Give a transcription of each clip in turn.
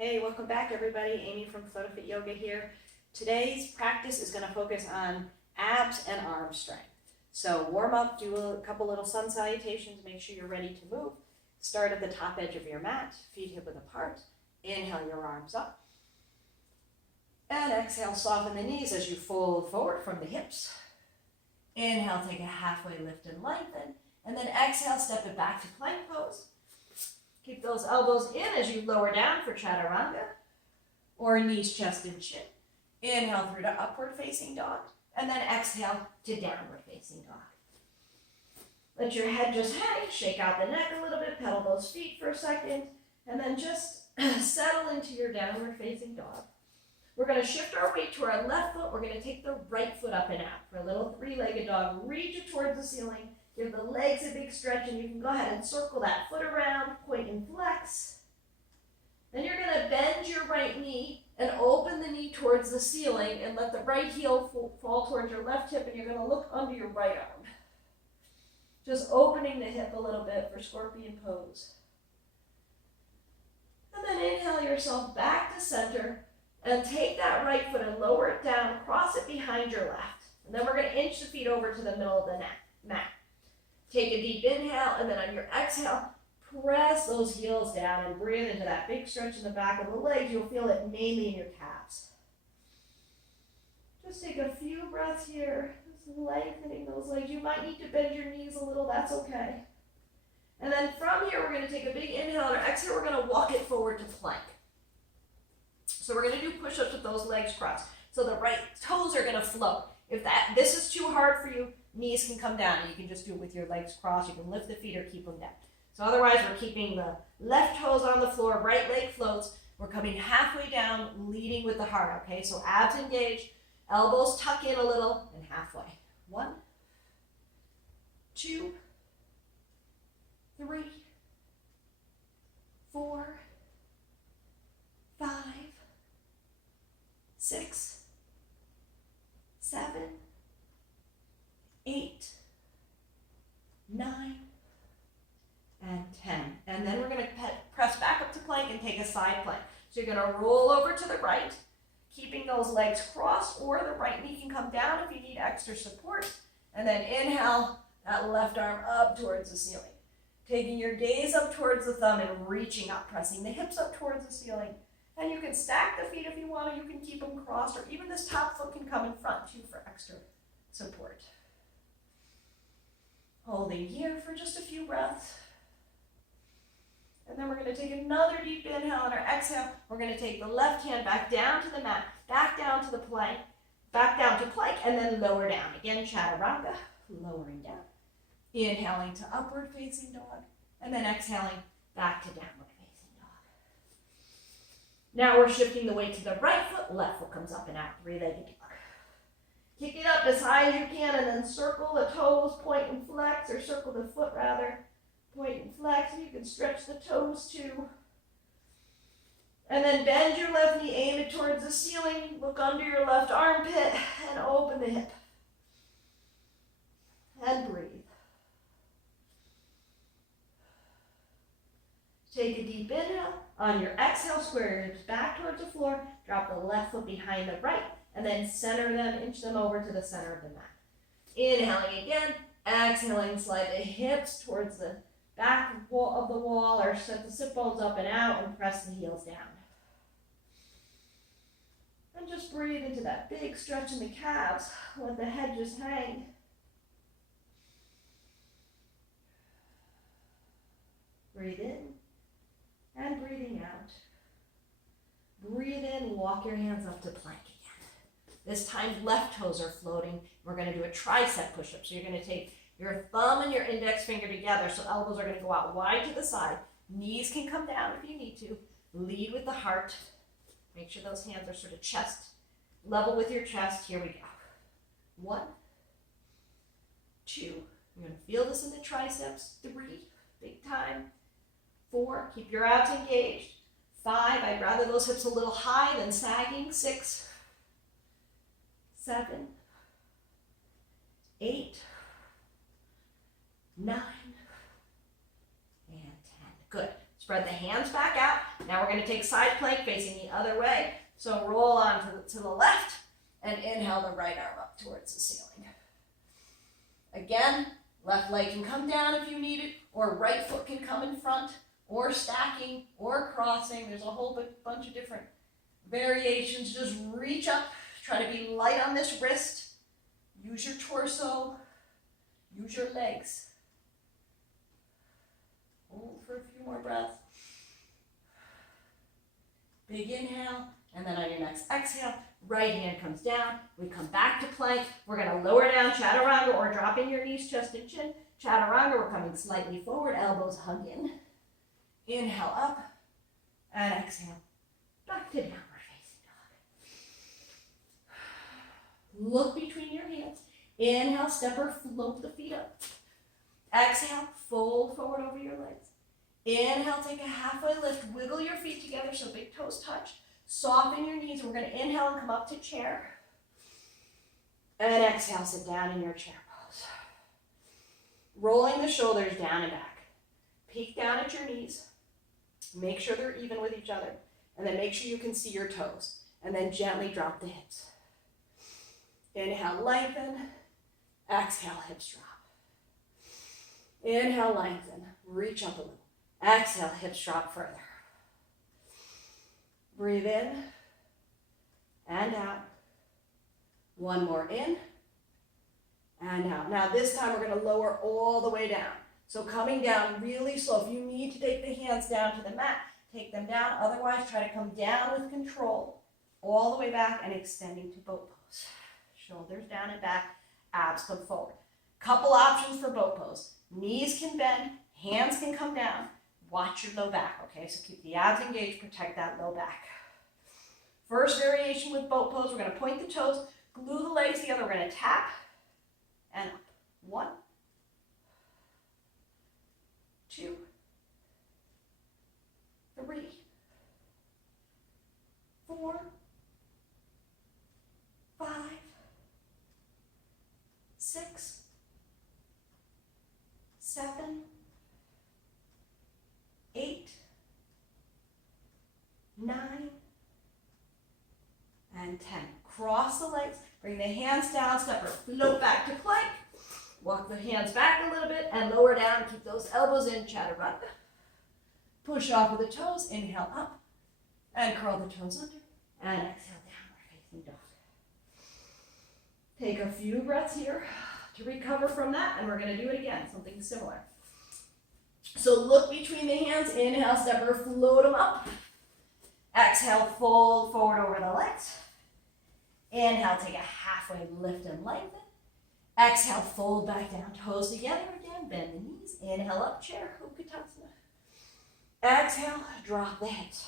Hey, welcome back everybody. Amy from Fit Yoga here. Today's practice is going to focus on abs and arm strength. So warm up, do a couple little sun salutations, make sure you're ready to move. Start at the top edge of your mat, feet hip width apart. Inhale your arms up. And exhale, soften the knees as you fold forward from the hips. Inhale, take a halfway lift and lengthen. And then exhale, step it back to plank pose. Keep those elbows in as you lower down for chaturanga, or knees, chest, and chin. Inhale through to upward facing dog, and then exhale to downward facing dog. Let your head just hang, shake out the neck a little bit, pedal those feet for a second, and then just settle into your downward facing dog. We're going to shift our weight to our left foot. We're going to take the right foot up and out for a little three-legged dog. Reach it towards the ceiling. Give the legs a big stretch, and you can go ahead and circle that foot around, point and flex. Then you're going to bend your right knee and open the knee towards the ceiling and let the right heel fall towards your left hip, and you're going to look under your right arm. Just opening the hip a little bit for scorpion pose. And then inhale yourself back to center and take that right foot and lower it down, cross it behind your left. And then we're going to inch the feet over to the middle of the mat. Take a deep inhale, and then on your exhale, press those heels down and breathe into that big stretch in the back of the legs. You'll feel it mainly in your calves. Just take a few breaths here, just lengthening those legs. You might need to bend your knees a little, that's okay. And then from here, we're going to take a big inhale, and our exhale, we're going to walk it forward to plank. So we're going to do push-ups with those legs crossed. So the right toes are going to float. If this is too hard for you, knees can come down, and you can just do it with your legs crossed. You can lift the feet or keep them down. So otherwise, we're keeping the left toes on the floor, right leg floats. We're coming halfway down, leading with the heart, okay? So abs engaged, elbows tuck in a little, and halfway. 1, 2, 3, 4, 5, 6, 7, 8, 9, and 10. And then we're going to press back up to plank and take a side plank. So you're going to roll over to the right, keeping those legs crossed, or the right knee can come down if you need extra support. And then inhale that left arm up towards the ceiling. Taking your gaze up towards the thumb and reaching up, pressing the hips up towards the ceiling. And you can stack the feet if you want, or you can keep them crossed, or even this top foot can come in front too for extra support. Holding here for just a few breaths. And then we're going to take another deep inhale, and our exhale, we're going to take the left hand back down to the mat, back down to the plank, back down to plank, and then lower down. Again, chaturanga, lowering down. Inhaling to upward facing dog, and then exhaling back to downward facing dog. Now we're shifting the weight to the right foot, left foot comes up and out, three-legged dog. Kick it up as high as you can, and then circle the toes, point and flex, or circle the foot rather, point and flex. You can stretch the toes too. And then bend your left knee, aim it towards the ceiling, look under your left armpit, and open the hip. And breathe. Take a deep inhale. On your exhale, square your hips back towards the floor, drop the left foot behind the right, and then center them, inch them over to the center of the mat. Inhaling again, exhaling, slide the hips towards the back wall of the wall, or set the sit bones up and out, and press the heels down. And just breathe into that big stretch in the calves. Let the head just hang. Breathe in and breathing out. Breathe in, walk your hands up to plank again. This time, left toes are floating. We're going to do a tricep push-up. So you're going to take your thumb and your index finger together, so elbows are going to go out wide to the side. Knees can come down if you need to. Lead with the heart. Make sure those hands are sort of chest level with your chest. Here we go. 1, 2. You're going to feel this in the triceps. 3, big time. 4, keep your abs engaged. 5, I'd rather those hips a little high than sagging. 6, 7, 8, 9, and 10. Good. Spread the hands back out. Now we're going to take side plank facing the other way. So roll on to the left and inhale the right arm up towards the ceiling. Again, left leg can come down if you need it, or right foot can come in front, or stacking, or crossing. There's a whole bunch of different variations. Just reach up. Try to be light on this wrist. Use your torso. Use your legs. Hold for a few more breaths. Big inhale, and then on your next exhale, right hand comes down. We come back to plank. We're going to lower down chaturanga or dropping your knees, chest and chin. Chaturanga, we're coming slightly forward, elbows hug in. Inhale up, and exhale. Back to downward facing dog. Look between your hands. Inhale, step or float the feet up. Exhale, fold forward over your legs. Inhale, take a halfway lift. Wiggle your feet together so big toes touch. Soften your knees. We're going to inhale and come up to chair. And exhale, sit down in your chair pose. Rolling the shoulders down and back. Peek down at your knees. Make sure they're even with each other. And then make sure you can see your toes. And then gently drop the hips. Inhale, lengthen. Exhale, hips drop. Inhale, lengthen. Reach up a little. Exhale, hips drop further. Breathe in and out. One more in and out. Now this time we're going to lower all the way down. So coming down really slow. If you need to take the hands down to the mat, take them down. Otherwise, try to come down with control all the way back and extending to boat pose. Shoulders down and back, abs come forward. Couple options for boat pose. Knees can bend, hands can come down. Watch your low back, okay? So keep the abs engaged, protect that low back. First variation with boat pose, we're going to point the toes, glue the legs together. We're going to tap and up. 1, 2, 3, 4, 5, 6, 7, 8, 9, and 10. Cross the legs, bring the hands down, step or float back to plank. Walk the hands back a little bit and lower down. Keep those elbows in, chaturanga. Push off with the toes, inhale up, and curl the toes under, and exhale downward facing dog. Take a few breaths here to recover from that, and we're going to do it again, something similar. So look between the hands, inhale, step or float them up. Exhale, fold forward over the legs. Inhale, take a halfway lift and lengthen. Exhale, fold back down, toes together again, bend the knees. Inhale, up chair, Utkatasana. Exhale, drop the hips.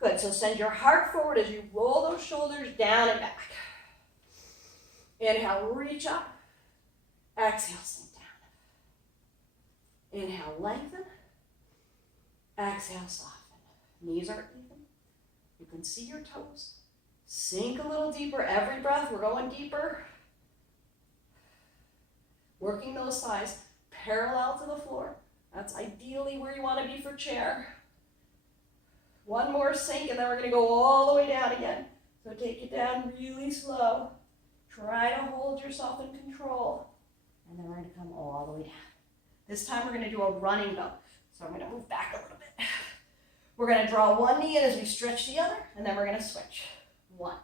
Good, so send your heart forward as you roll those shoulders down and back. Inhale, reach up. Exhale, sink down. Inhale, lengthen. Exhale, soften. Knees are even. You can see your toes. Sink a little deeper. Every breath, we're going deeper. Working those thighs parallel to the floor. That's ideally where you want to be for chair. One more sink, and then we're going to go all the way down again. So take it down really slow. Try to hold yourself in control. And then we're going to come all the way down. This time we're going to do a running boat. So I'm going to move back a little bit. We're going to draw one knee in as we stretch the other, and then we're going to switch. 1,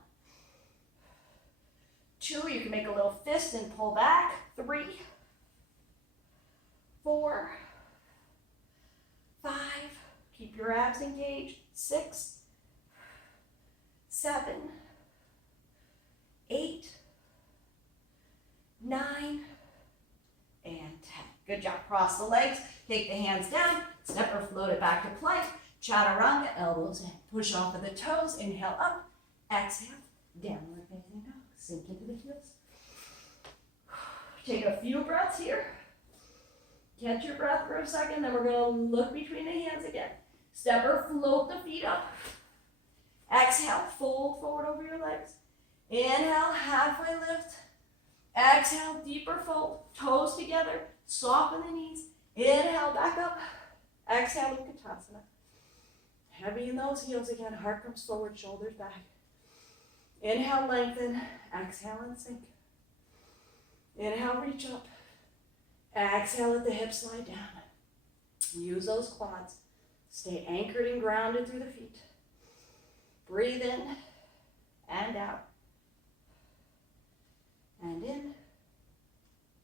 2, you can make a little fist and pull back. 3, 4, 5, keep your abs engaged. 6, 7, 8, 9, and 10. Good job. Cross the legs, take the hands down, step or float it back to plank. Chaturanga, elbows in. Push off of the toes, inhale up, exhale, downward facing dog. Sink into the heels. Take a few breaths here. Catch your breath for a second, then we're going to look between the hands again. Step or float the feet up. Exhale, fold forward over your legs. Inhale, halfway lift. Exhale, deeper fold. Toes together. Soften the knees. Inhale, back up. Exhale, Utkatasana. Heavy in those heels again. Heart comes forward, shoulders back. Inhale, lengthen. Exhale and sink. Inhale, reach up. Exhale, let the hips slide down. Use those quads. Stay anchored and grounded through the feet. Breathe in and out. And in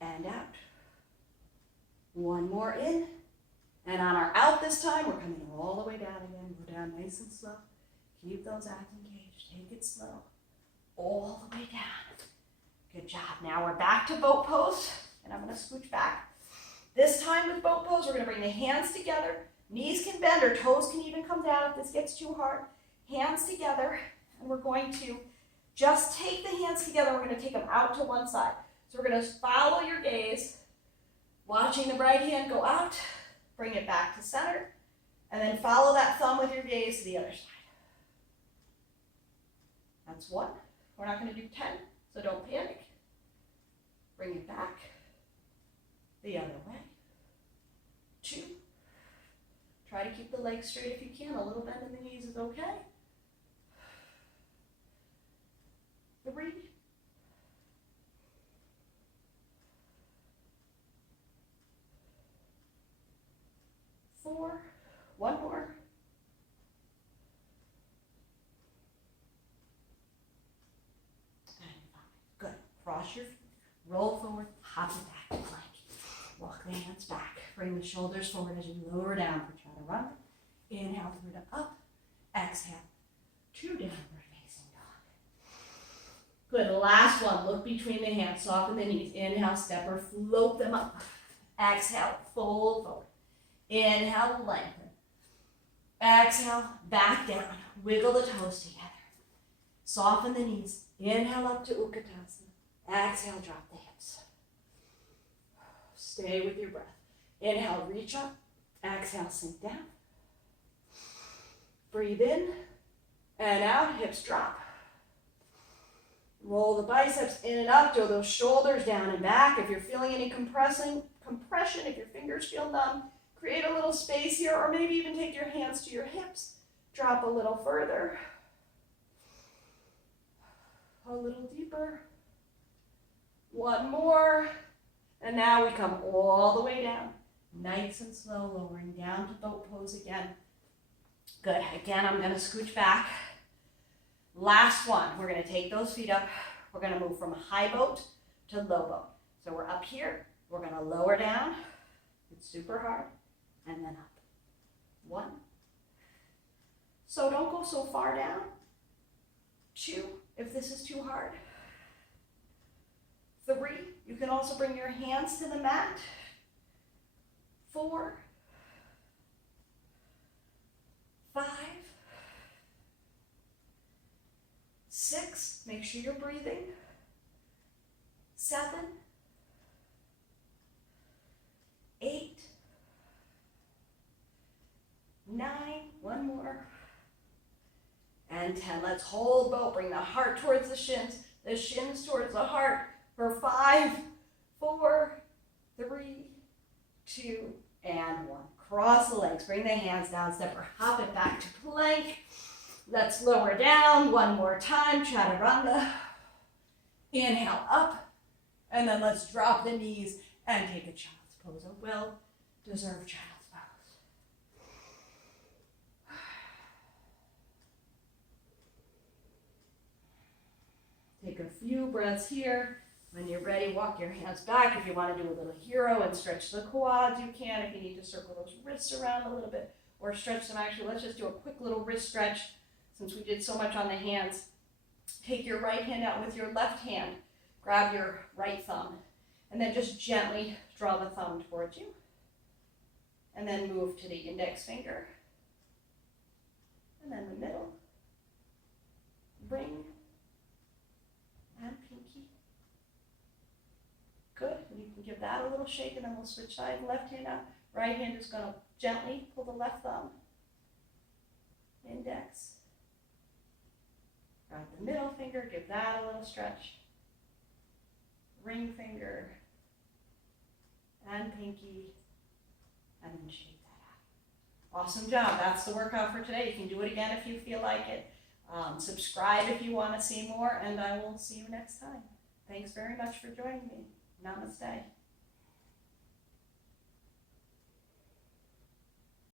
and out. One more in. And on our out this time, we're coming all the way down again. Go down nice and slow. Keep those abs engaged. Take it slow. All the way down. Good job. Now we're back to boat pose. And I'm going to scooch back. This time with boat pose, we're going to bring the hands together. Knees can bend or toes can even come down if this gets too hard. Hands together. And we're going to just take the hands together. We're going to take them out to one side. So we're going to follow your gaze. Watching the right hand go out. Bring it back to center. And then follow that thumb with your gaze to the other side. That's one. We're not going to do 10, so don't panic. Bring it back the other way. 2. Try to keep the legs straight if you can. A little bend in the knees is okay. 3. 4. One more. And 5. Good. Cross your feet. Roll forward. Hop it back to plank. Walk the hands back. Bring the shoulders forward as you lower down for chaturanga. Inhale through to up. Exhale to downward facing dog. Good. Last one. Look between the hands. Soften the knees. Inhale, step or float them up. Exhale, fold forward. Inhale, lengthen. Exhale, back down. Wiggle the toes together. Soften the knees. Inhale up to Utkatasana. Exhale, drop the hips. Stay with your breath. Inhale, reach up. Exhale, sink down. Breathe in and out. Hips drop. Roll the biceps in and up. Draw those shoulders down and back. If you're feeling any compression, if your fingers feel numb, create a little space here, or maybe even take your hands to your hips. Drop a little further. A little deeper. One more. And now we come all the way down. Nice and slow, lowering down to boat pose again. Good. Again, I'm going to scooch back. Last one. We're going to take those feet up. We're going to move from high boat to low boat. So we're up here. We're going to lower down. It's super hard. And then up. 1. So don't go so far down. 2, if this is too hard. 3, you can also bring your hands to the mat. 4, 5, 6, make sure you're breathing. 7, 8, 9, one more, and 10. Let's hold boat. Bring the heart towards the shins towards the heart for 5, 4, 3, 2, and 1. Cross the legs. Bring the hands down. Step or hop it back to plank. Let's lower down one more time. Chaturanga. Inhale up, and then let's drop the knees and take a child's pose. A well-deserved child's pose. Take a few breaths here. When you're ready, walk your hands back. If you want to do a little hero and stretch the quads, you can. If you need to circle those wrists around a little bit or stretch them, actually, let's just do a quick little wrist stretch since we did so much on the hands. Take your right hand out with your left hand. Grab your right thumb and then just gently draw the thumb towards you. And then move to the index finger. And then the middle. Ring. And pinky. Good. And you can give that a little shake and then we'll switch sides. Left hand out. Right hand is going to gently pull the left thumb. Index. Grab the middle finger. Give that a little stretch. Ring finger. And pinky. And then shake that out. Awesome job. That's the workout for today. You can do it again if you feel like it. Subscribe if you want to see more, and I will see you next time. Thanks very much for joining me. Namaste.